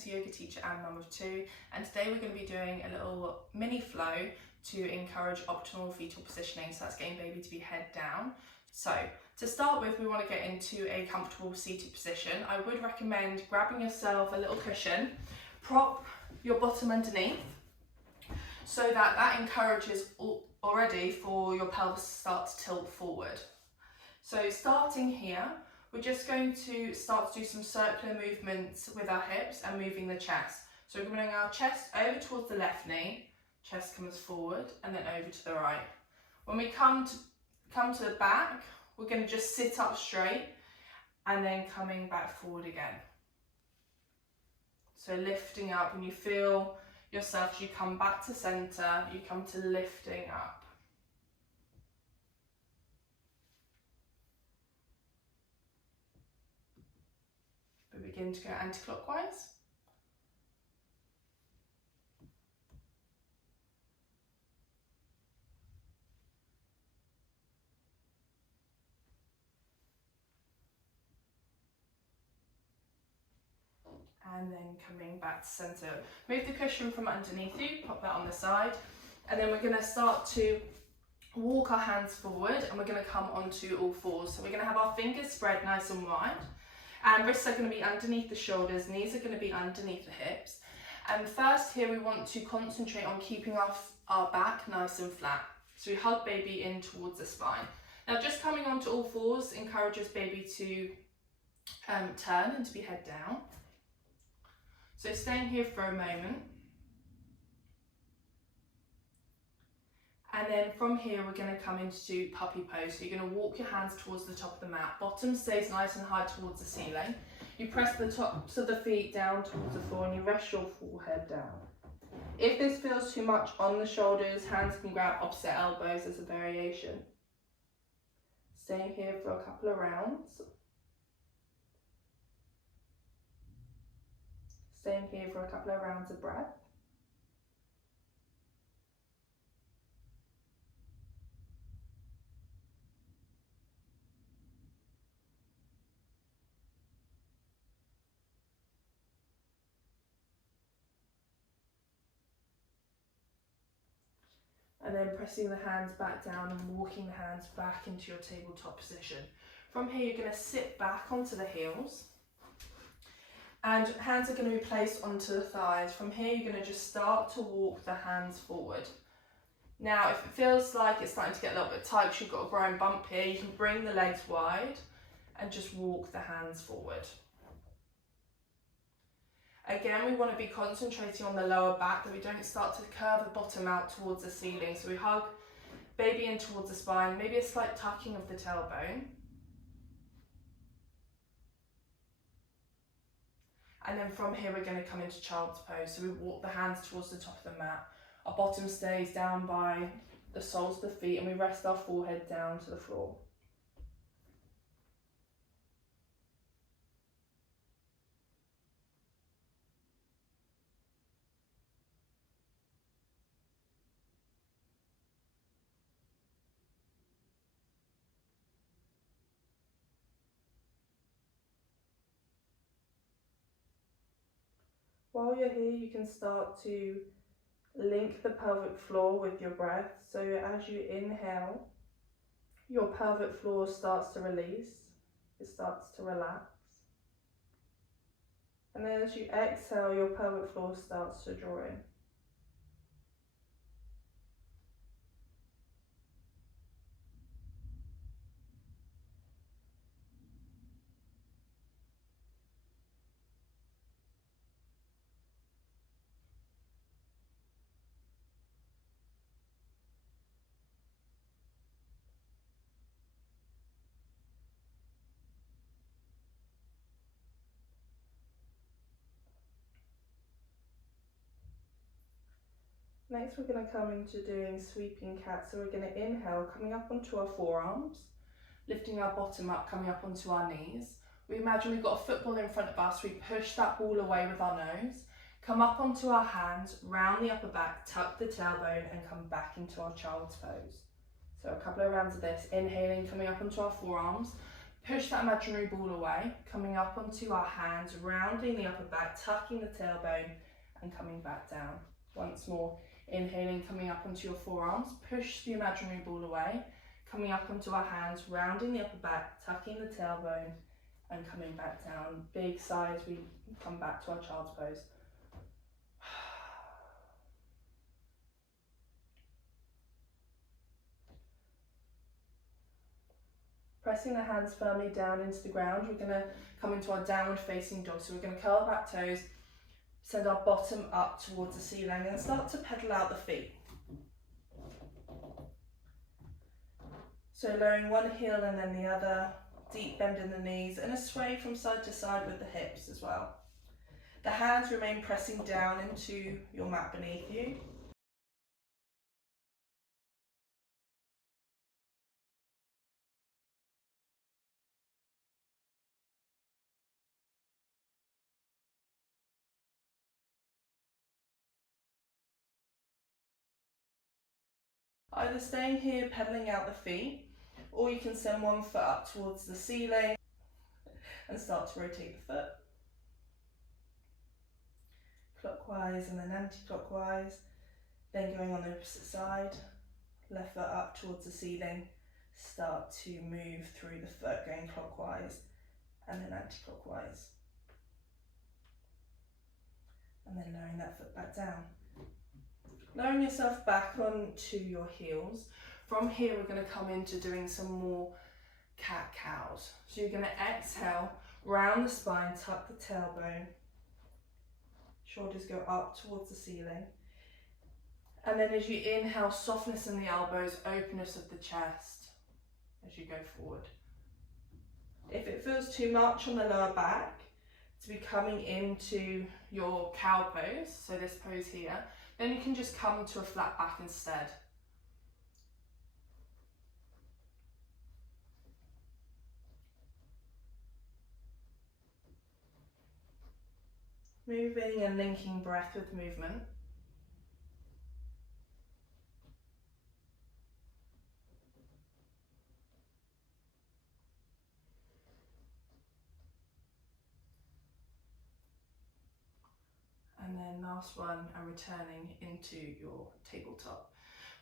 it's a yoga teacher and mum of two, and today we're going to be doing a little mini flow to encourage optimal fetal positioning, so that's getting baby to be head down. So to start with, we want to get into a comfortable seated position. I would recommend grabbing yourself a little cushion, prop your bottom underneath, so that encourages already for your pelvis to start to tilt forward. So starting here, we're just going to start to do some circular movements with our hips and moving the chest. So we're going to bring our chest over towards the left knee, chest comes forward and then over to the right. When we come to the back, we're going to just sit up straight and then coming back forward again. So lifting up, and you feel yourself as you come back to center, you come to lifting up. We begin to go anti-clockwise. And then coming back to center. Move the cushion from underneath you, pop that on the side, and then we're going to start to walk our hands forward and we're going to come onto all fours. So we're going to have our fingers spread nice and wide, and wrists are going to be underneath the shoulders, knees are going to be underneath the hips. And first here we want to concentrate on keeping our back nice and flat. So we hug baby in towards the spine. Now just coming onto all fours encourages baby to turn and to be head down. So staying here for a moment. And then from here, we're going to come into puppy pose. So you're going to walk your hands towards the top of the mat. Bottom stays nice and high towards the ceiling. You press the tops of the feet down towards the floor and you rest your forehead down. If this feels too much on the shoulders, hands can grab opposite elbows as a variation. Staying here for a couple of rounds. Staying here for a couple of rounds of breath. And then pressing the hands back down and walking the hands back into your tabletop position. From here, you're going to sit back onto the heels. And hands are going to be placed onto the thighs. From here, you're going to just start to walk the hands forward. Now, if it feels like it's starting to get a little bit tight because you've got a growing bump here, you can bring the legs wide and just walk the hands forward. Again, we want to be concentrating on the lower back, that we don't start to curve the bottom out towards the ceiling. So we hug baby in towards the spine, maybe a slight tucking of the tailbone. And then from here, we're going to come into child's pose. So we walk the hands towards the top of the mat. Our bottom stays down by the soles of the feet and we rest our forehead down to the floor. While you're here, you can start to link the pelvic floor with your breath. So as you inhale, your pelvic floor starts to release, it starts to relax. And then as you exhale, your pelvic floor starts to draw in. Next, we're going to come into doing sweeping cat. So we're going to inhale, coming up onto our forearms, lifting our bottom up, coming up onto our knees. We imagine we've got a football in front of us. We push that ball away with our nose, come up onto our hands, round the upper back, tuck the tailbone and come back into our child's pose. So a couple of rounds of this, inhaling, coming up onto our forearms, Push that imaginary ball away, coming up onto our hands, rounding the upper back, tucking the tailbone and coming back down. Once more, inhaling, coming up onto your forearms, push the imaginary ball away, coming up onto our hands, rounding the upper back, tucking the tailbone and coming back down. Big sigh as we come back to our child's pose. Pressing the hands firmly down into the ground, we're going to come into our downward facing dog. So we're going to curl our back toes, send our bottom up towards the ceiling and start to pedal out the feet. So lowering one heel and then the other, deep bend in the knees and a sway from side to side with the hips as well. The hands remain pressing down into your mat beneath you. Either staying here pedaling out the feet, or you can send one foot up towards the ceiling and start to rotate the foot. Clockwise and then anti-clockwise, then going on the opposite side, left foot up towards the ceiling, start to move through the foot going clockwise and then anti-clockwise. And then lowering that foot back down. Lowering yourself back onto your heels. From here we're going to come into doing some more cat-cows. So you're going to exhale, round the spine, tuck the tailbone, shoulders go up towards the ceiling. And then as you inhale, softness in the elbows, openness of the chest as you go forward. If it feels too much on the lower back to be coming into your cow pose, so this pose here, then you can just come to a flat back instead. Moving and linking breath with movement. And then last one, and returning into your tabletop.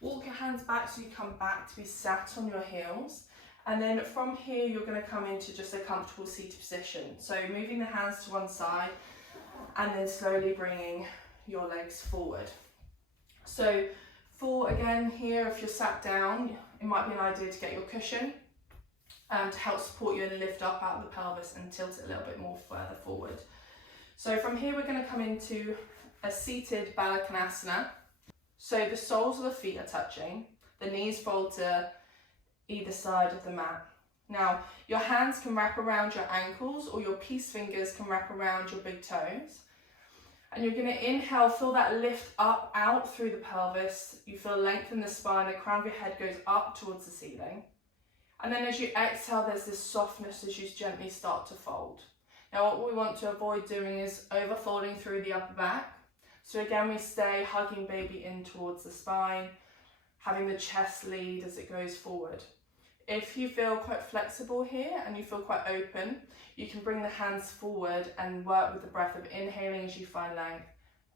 Walk your hands back so you come back to be sat on your heels. And then from here, you're going to come into just a comfortable seated position. So moving the hands to one side and then slowly bringing your legs forward. So for, again, here, if you're sat down, it might be an idea to get your cushion to help support you and lift up out of the pelvis and tilt it a little bit more further forward. So from here, we're going to come into a seated Baddha. So the soles of the feet are touching, the knees fold to either side of the mat. Now, your hands can wrap around your ankles or your peace fingers can wrap around your big toes. And you're going to inhale, feel that lift up, out through the pelvis. You feel length in the spine, the crown of your head goes up towards the ceiling. And then as you exhale, there's this softness as you gently start to fold. Now what we want to avoid doing is overfolding through the upper back. So again, we stay hugging baby in towards the spine, having the chest lead as it goes forward. If you feel quite flexible here and you feel quite open, you can bring the hands forward and work with the breath of inhaling as you find length,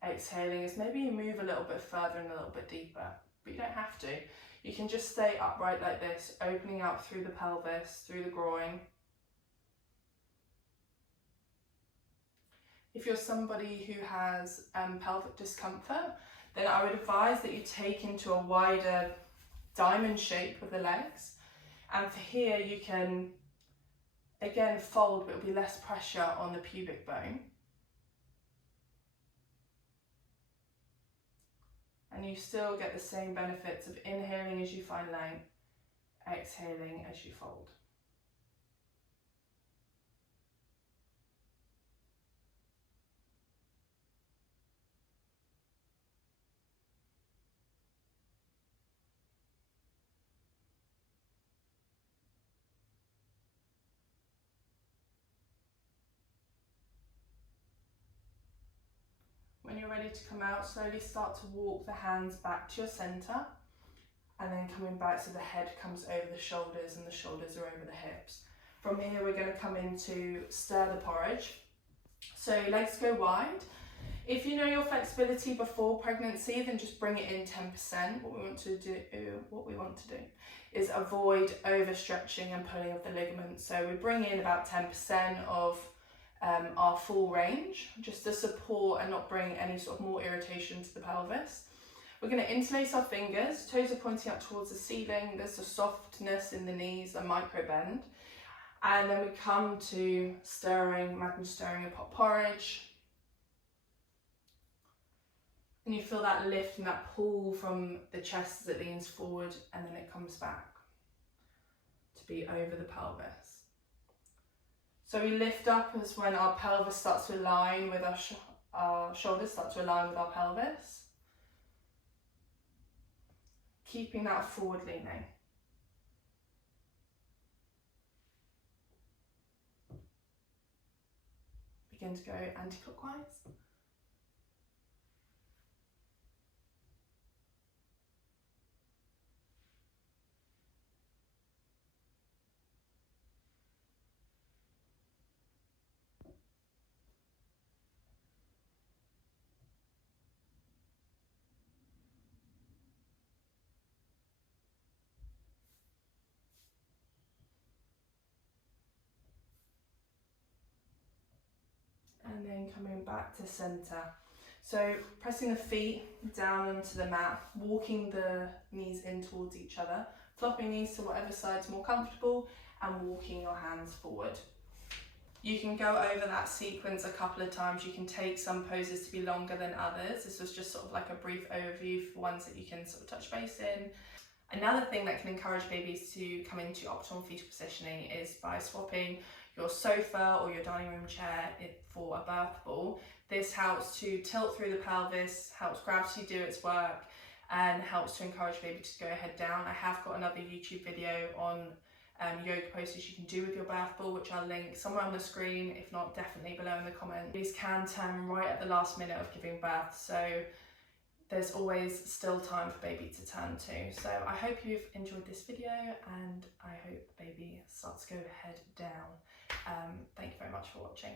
exhaling as maybe you move a little bit further and a little bit deeper, but you don't have to. You can just stay upright like this, opening up through the pelvis, through the groin. If you're somebody who has pelvic discomfort, then I would advise that you take into a wider diamond shape with the legs. And for here, you can, again, fold, but it'll be less pressure on the pubic bone. And you still get the same benefits of inhaling as you find length, exhaling as you fold. When you're ready to come out, slowly start to walk the hands back to your center and then coming back so the head comes over the shoulders and the shoulders are over the hips. From here we're going to come into stir the porridge. So legs go wide. If you know your flexibility before pregnancy, then just bring it in 10%. What we want to do is avoid overstretching and pulling of the ligaments. So we bring in about 10% of our full range, just to support and not bring any sort of more irritation to the pelvis. We're going to interlace our fingers, toes are pointing up towards the ceiling, there's a softness in the knees, a micro bend. And then we come to stirring, imagine stirring a pot porridge. And you feel that lift and that pull from the chest as it leans forward, and then it comes back to be over the pelvis. So we lift up as when our pelvis starts to align with our shoulders start to align with our pelvis. Keeping that forward leaning. Begin to go anti-clockwise. And then coming back to center. So pressing the feet down onto the mat, walking the knees in towards each other, flopping knees to whatever side's more comfortable, and walking your hands forward. You can go over that sequence a couple of times. You can take some poses to be longer than others. This was just sort of like a brief overview for ones that you can sort of touch base in. Another thing that can encourage babies to come into optimal fetal positioning is by swapping your sofa or your dining room chair for a birth ball. This helps to tilt through the pelvis, helps gravity do its work, and helps to encourage baby to go head down. I have got another YouTube video on yoga poses you can do with your birth ball, which I'll link somewhere on the screen, if not definitely below in the comments. These can turn right at the last minute of giving birth, so there's always still time for baby to turn to. So I hope you've enjoyed this video, and I hope baby starts to go head down. Thank you very much for watching.